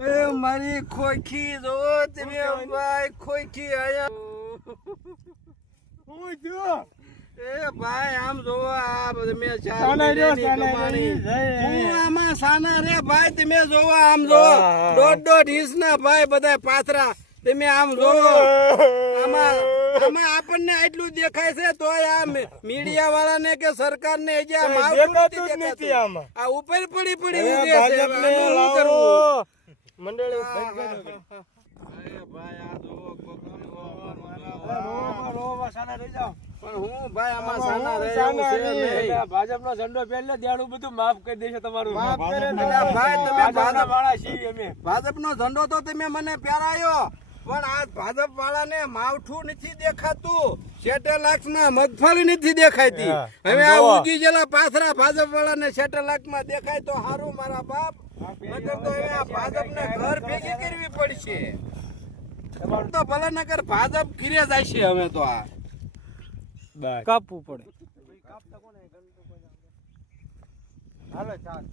એ મારી ખોખી જો તમે ભાઈ ખોખી આયા હું જો એ ભાઈ આમ જોવો આ બધે મે હું આમાં સાના રે ભાઈ તમે જોવો આમ જોવો દોઢ ઇંચ ના ભાઈ બધા પાથરા તમે આમ જોવો આમાં આપણને આટલું દેખાય છે તો આ મીડિયા વાળાને કે સરકારને જે આ દેખાતું જ નથી આમાં આ ઉપર પડી પડી ઉગે છે ભાજપને લાવો મંડળી ભાઈ આ જોવો રોવા સાના રહી જાવ પણ હું ભાઈ આમાં સાના રહે એવું છે નહીં. ભાજપનો ઝંડો પહેરલે દેડું બધું માફ કરી દેશે તમારું માફ કરે એટલે ભાઈ તમે ભાજપ વાળા છીએ અમે ભાજપનો ઝંડો તો તમે મને પહેરાયો પણ આ ભાજપ વાળાને માવઠું નથી દેખાતું સેટેલાઇટ માં મગફળી નથી દેખાતી હવે આ ઉગી ગયેલા પાથરા ભાજપ વાળાને સેટેલાઇટ માં દેખાય તો સારું મારા બાપ નકર તો હવે આ ભાજપને ઘર ભેગી કરવી પડશે તો ભલે નકર ભાજપ ઘીરે જાય છે હવે તો આ કાપવું પડે હાલો ચાલ